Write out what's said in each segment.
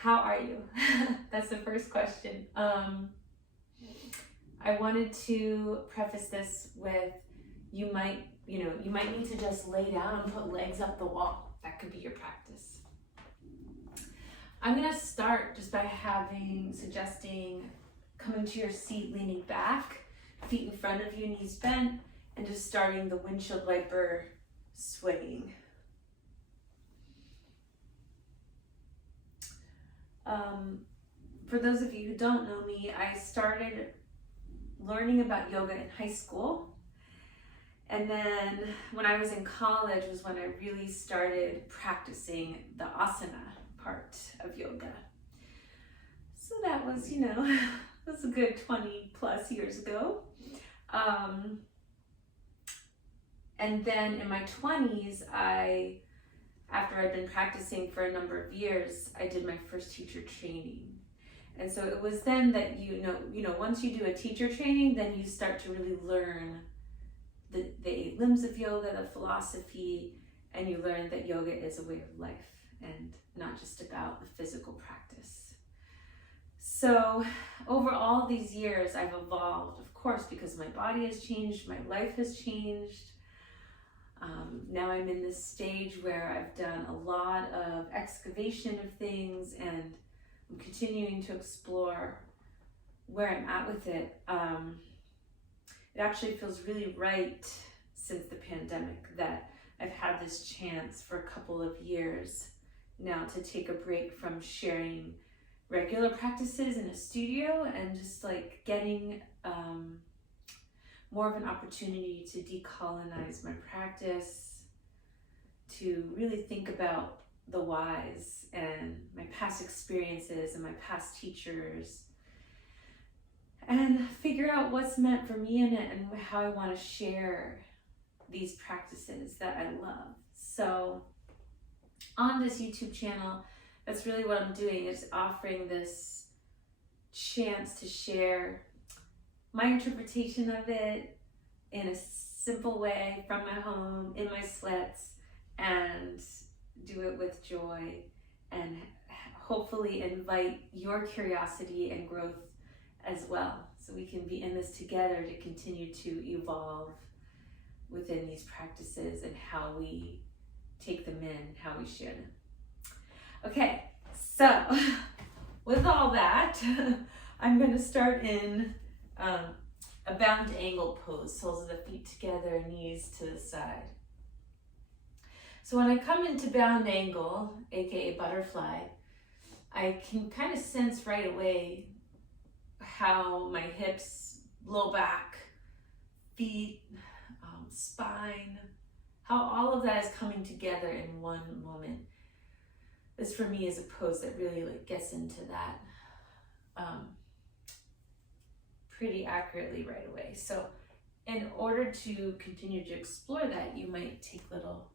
How are you? That's the first question. I wanted to preface this with you might need to just lay down and put legs up the wall. That could be your practice. I'm gonna start just by suggesting coming to your seat, leaning back, feet in front of you, knees bent, and just starting the windshield wiper swaying. For those of you who don't know me, I started learning about yoga in high school. And then when I was in college was when I really started practicing the asana part of yoga. So that was, was a good 20 plus years ago. And then in my 20s, after I'd been practicing for a number of years, I did my first teacher training. And so it was then that, once you do a teacher training, then you start to really learn the 8 limbs of yoga, the philosophy, and you learn that yoga is a way of life and not just about the physical practice. So over all these years, I've evolved, of course, because my body has changed, my life has changed. Now I'm in this stage where I've done a lot of excavation of things and I'm continuing to explore where I'm at with it. It actually feels really right since the pandemic that I've had this chance for a couple of years now to take a break from sharing regular practices in a studio and just like getting more of an opportunity to decolonize my practice, to really think about the whys and my past experiences and my past teachers, and figure out what's meant for me in it and how I want to share these practices that I love. So on this YouTube channel, that's really what I'm doing, is offering this chance to share my interpretation of it in a simple way from my home, in my sweats, and do it with joy and hopefully invite your curiosity and growth as well, so we can be in this together to continue to evolve within these practices and how we take them in, how we share them. Okay, so with all that, I'm going to start in a bound angle pose, soles of the feet together, knees to the side. So when I come into bound angle, aka butterfly, I can kind of sense right away how my hips, low back, feet, spine, how all of that is coming together in one moment. This for me is a pose that really gets into that pretty accurately right away. So in order to continue to explore that, you might take little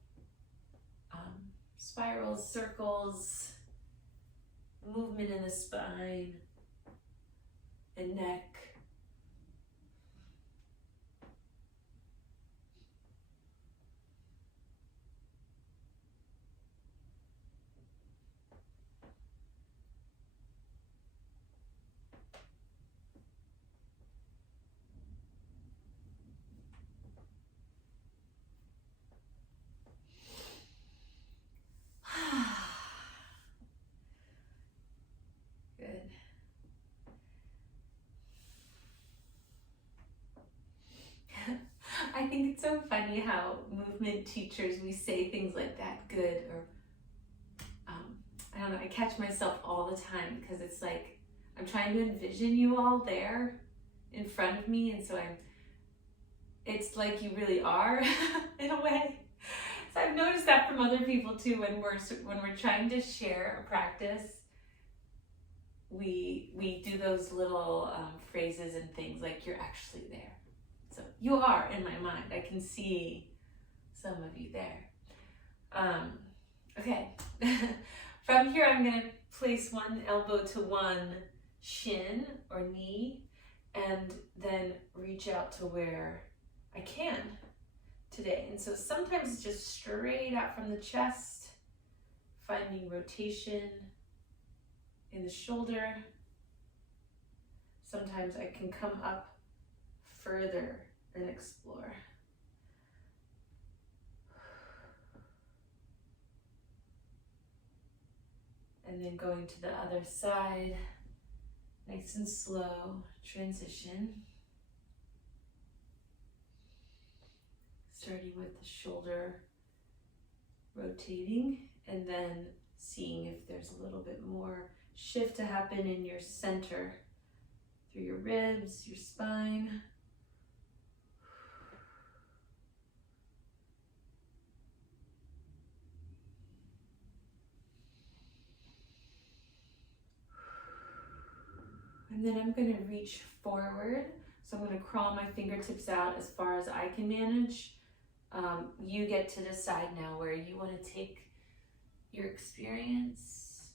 spirals, circles, movement in the spine and neck. I think it's so funny how movement teachers, we say things like that, good, or I don't know, I catch myself all the time because it's like I'm trying to envision you all there in front of me, and so it's like you really are in a way. So I've noticed that from other people too, when we're trying to share a practice, we do those little phrases and things like you're actually there. So you are in my mind. I can see some of you there. Okay. From here, I'm going to place one elbow to one shin or knee, and then reach out to where I can today. And so sometimes it's just straight out from the chest, finding rotation, in the shoulder. Sometimes I can come up further and explore. And then going to the other side, nice and slow transition. Starting with the shoulder rotating and then seeing if there's a little bit more shift to happen in your center through your ribs, your spine. And then I'm going to reach forward. So I'm going to crawl my fingertips out as far as I can manage. You get to decide now where you want to take your experience.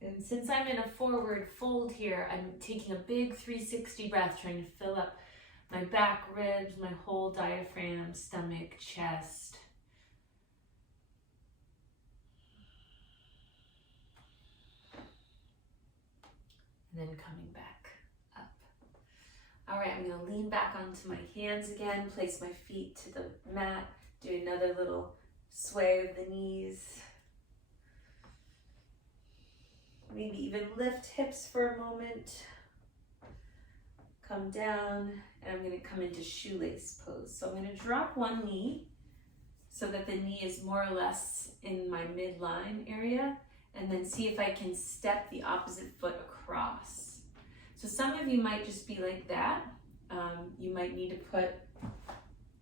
And since I'm in a forward fold here, I'm taking a big 360 breath, trying to fill up my back, ribs, my whole diaphragm, stomach, chest. And then coming back up. All right, I'm gonna lean back onto my hands again, place my feet to the mat, do another little sway of the knees. Maybe even lift hips for a moment. Come down, and I'm gonna come into shoelace pose. So I'm gonna drop one knee so that the knee is more or less in my midline area, and then see if I can step the opposite foot across. So some of you might just be like that. You might need to put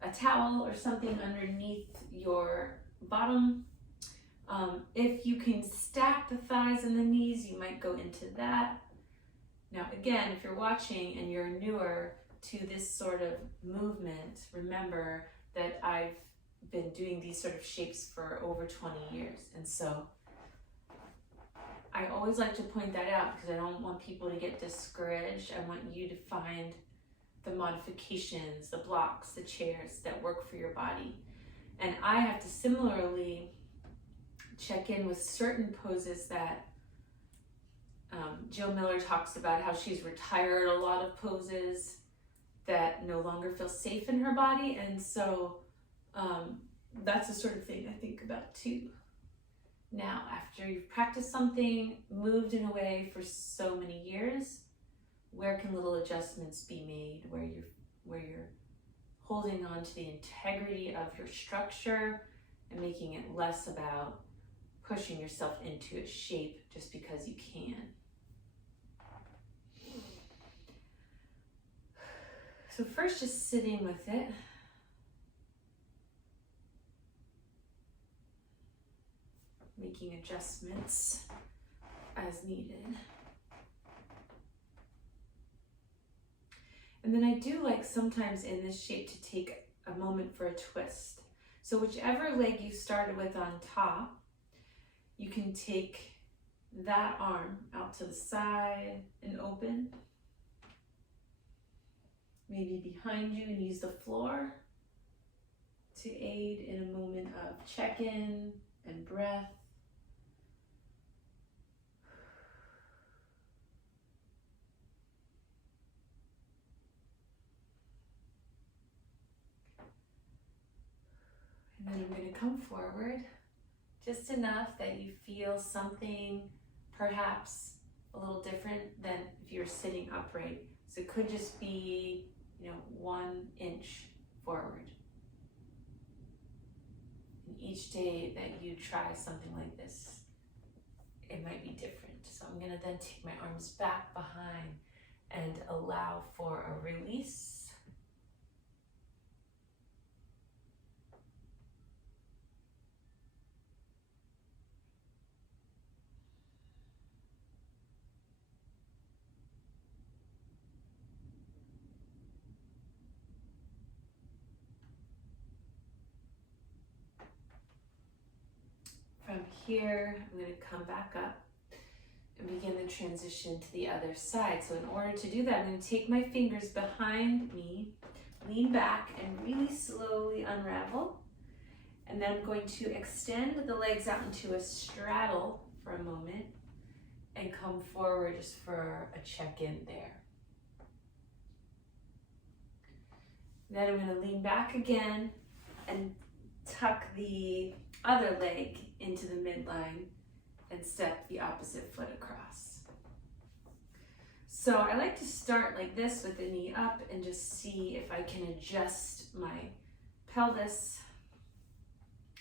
a towel or something underneath your bottom. If you can stack the thighs and the knees, you might go into that. Now again, if you're watching and you're newer to this sort of movement, remember that I've been doing these sort of shapes for over 20 years. And so I always like to point that out because I don't want people to get discouraged. I want you to find the modifications, the blocks, the chairs that work for your body. And I have to similarly check in with certain poses that Jill Miller talks about, how she's retired a lot of poses that no longer feel safe in her body. And so that's the sort of thing I think about too. Now, after you've practiced something, moved in a way for so many years, where can little adjustments be made where you're holding on to the integrity of your structure and making it less about pushing yourself into a shape just because you can. So first, just sitting with it. Making adjustments as needed. And then I do like sometimes in this shape to take a moment for a twist. So whichever leg you started with on top, you can take that arm out to the side and open. Maybe behind you, and use the floor to aid in a moment of check-in and breath. And then I'm going to come forward just enough that you feel something perhaps a little different than if you're sitting upright. So it could just be, 1 inch forward. And each day that you try something like this, it might be different. So I'm going to then take my arms back behind and allow for a release. From here, I'm going to come back up and begin the transition to the other side. So in order to do that, I'm going to take my fingers behind me, lean back, and really slowly unravel. And then I'm going to extend the legs out into a straddle for a moment and come forward just for a check-in there. Then I'm going to lean back again and tuck the other leg into the midline and step the opposite foot across. So I like to start like this with the knee up and just see if I can adjust my pelvis,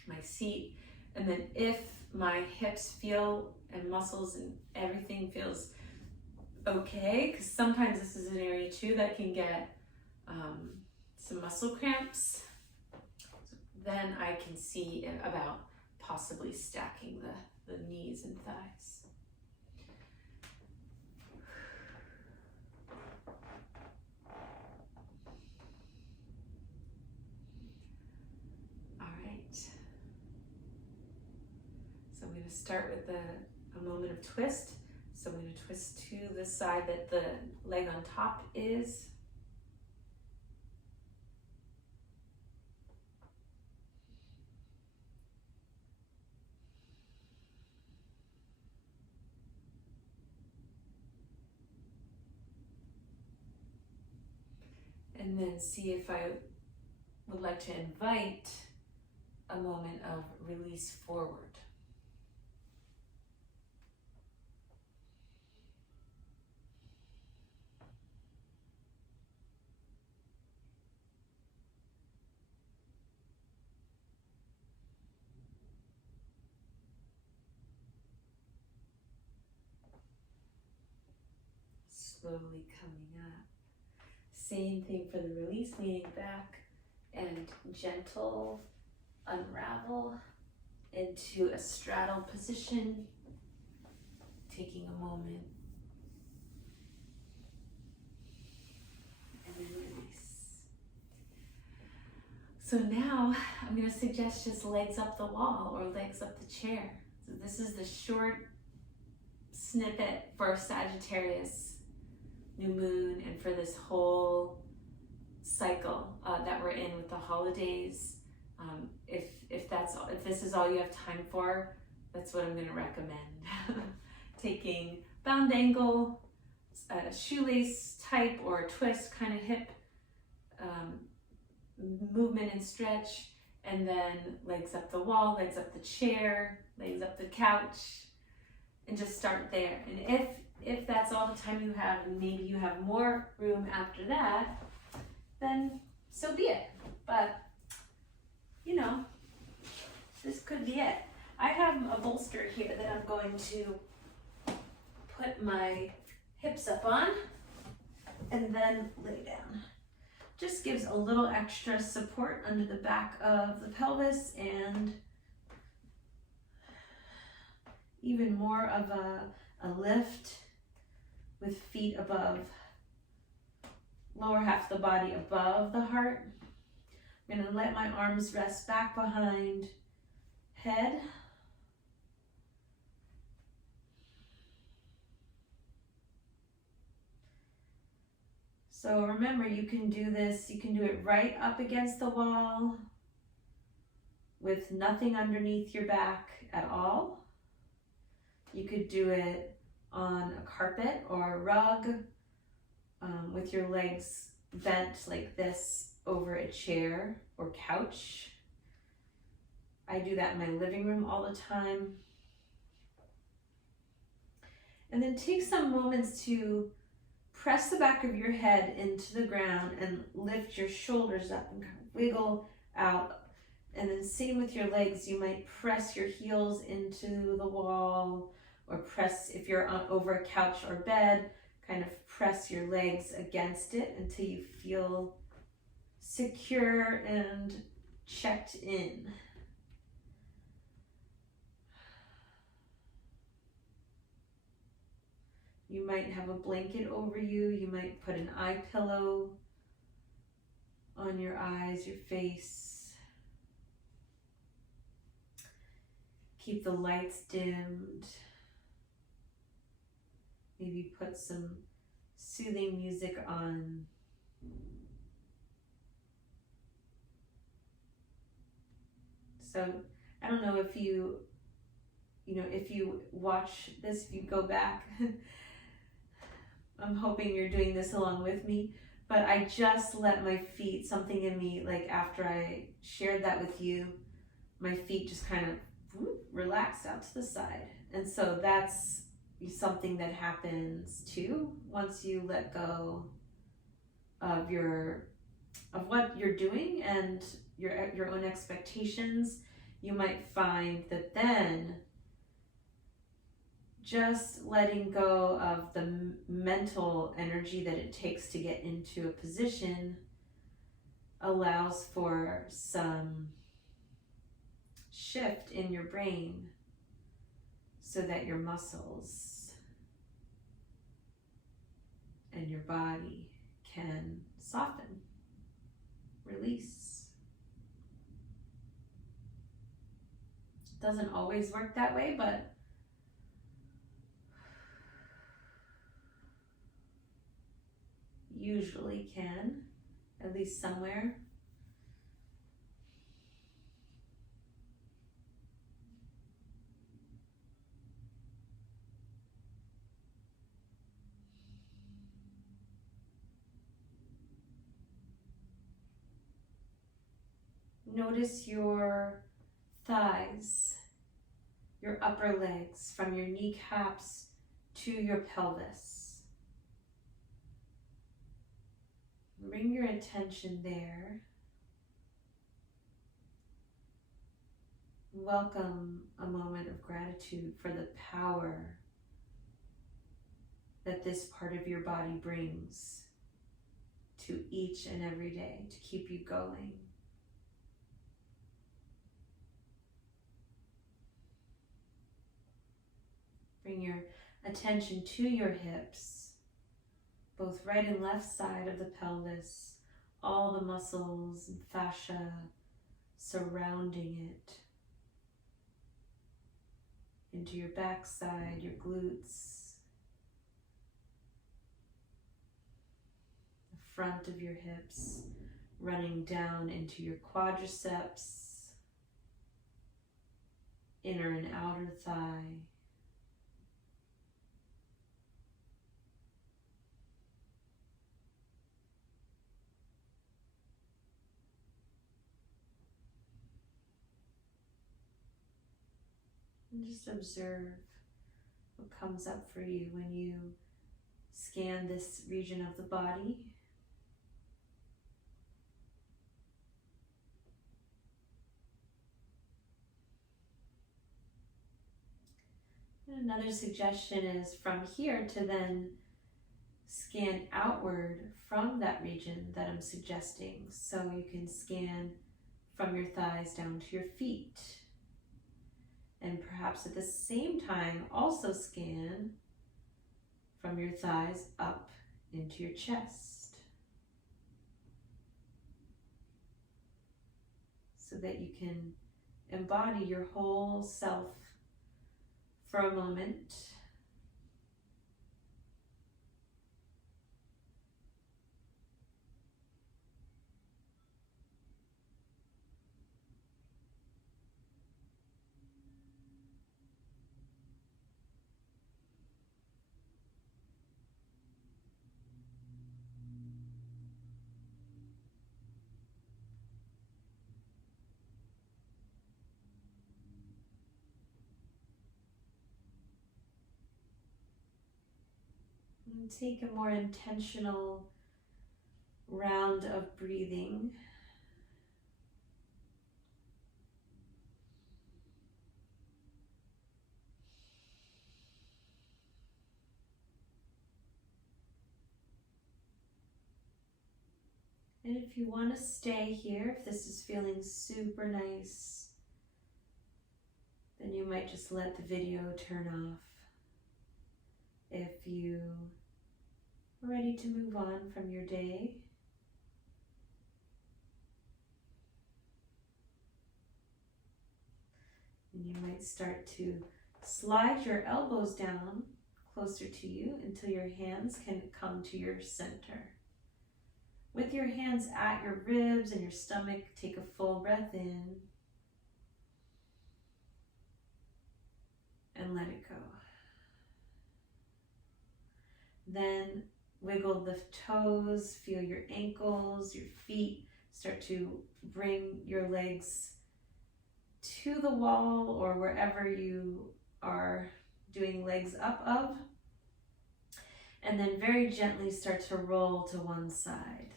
my seat, and then if my hips feel and muscles and everything feels okay, because sometimes this is an area too that can get some muscle cramps, then I can see about possibly stacking the knees and thighs. All right. So I'm going to start with a moment of twist. So I'm going to twist to the side that the leg on top is. And then see if I would like to invite a moment of release forward. Slowly coming up. Same thing for the release, leaning back and gentle unravel into a straddle position, taking a moment and then release. So now I'm going to suggest just legs up the wall or legs up the chair. So this is the short snippet for Sagittarius new moon and for this whole cycle that we're in with the holidays. If this is all you have time for, that's what I'm going to recommend. Taking bound ankle, shoelace type or twist kind of hip movement and stretch, and then legs up the wall, legs up the chair, legs up the couch, and just start there. And if that's all the time you have, and maybe you have more room after that, then so be it. But, you know, this could be it. I have a bolster here that I'm going to put my hips up on and then lay down. Just gives a little extra support under the back of the pelvis and even more of a lift with feet above, lower half of the body above the heart. I'm going to let my arms rest back behind head. So remember, you can do this, you can do it right up against the wall with nothing underneath your back at all. You could do it on a carpet or a rug with your legs bent like this over a chair or couch. I do that in my living room all the time. And then take some moments to press the back of your head into the ground and lift your shoulders up and kind of wiggle out. And then same with your legs, you might press your heels into the wall, or press, if you're over a couch or bed, kind of press your legs against it until you feel secure and checked in. You might have a blanket over you. You might put an eye pillow on your eyes, your face. Keep the lights dimmed. Maybe put some soothing music on. So I don't know if if you watch this, if you go back, I'm hoping you're doing this along with me, but I just let my feet, something in me, like after I shared that with you, my feet just kind of relaxed out to the side. And so that's something that happens too once you let go of what you're doing and your own expectations. You might find that then just letting go of the mental energy that it takes to get into a position allows for some shift in your brain so that your muscles and your body can soften, release. It doesn't always work that way, but usually can, at least somewhere. Notice your thighs, your upper legs, from your kneecaps to your pelvis. Bring your attention there. Welcome a moment of gratitude for the power that this part of your body brings to each and every day to keep you going. Bring your attention to your hips, both right and left side of the pelvis, all the muscles and fascia surrounding it, into your backside, your glutes, the front of your hips, running down into your quadriceps, inner and outer thigh, and just observe what comes up for you when you scan this region of the body. And another suggestion is from here to then scan outward from that region that I'm suggesting. So you can scan from your thighs down to your feet. And perhaps at the same time also scan from your thighs up into your chest, so that you can embody your whole self for a moment. And take a more intentional round of breathing. And if you want to stay here, if this is feeling super nice, then you might just let the video turn off. If you are ready to move on from your day, and you might start to slide your elbows down closer to you until your hands can come to your center. With your hands at your ribs and your stomach, take a full breath in. and let it go. Then wiggle the toes, feel your ankles, your feet. Start to bring your legs to the wall or wherever you are doing legs up of. And then very gently start to roll to one side.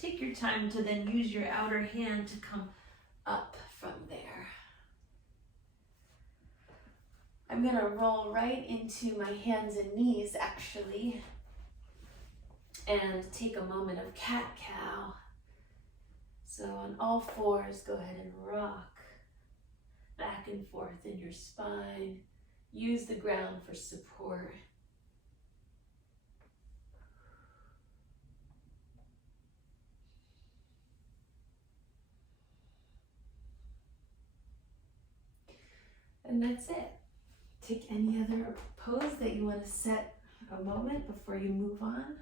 Take your time to then use your outer hand to come up from there. I'm gonna roll right into my hands and knees actually, and take a moment of cat-cow. So on all fours, go ahead and rock back and forth in your spine. Use the ground for support. And that's it. Take any other pose that you want to set a moment before you move on.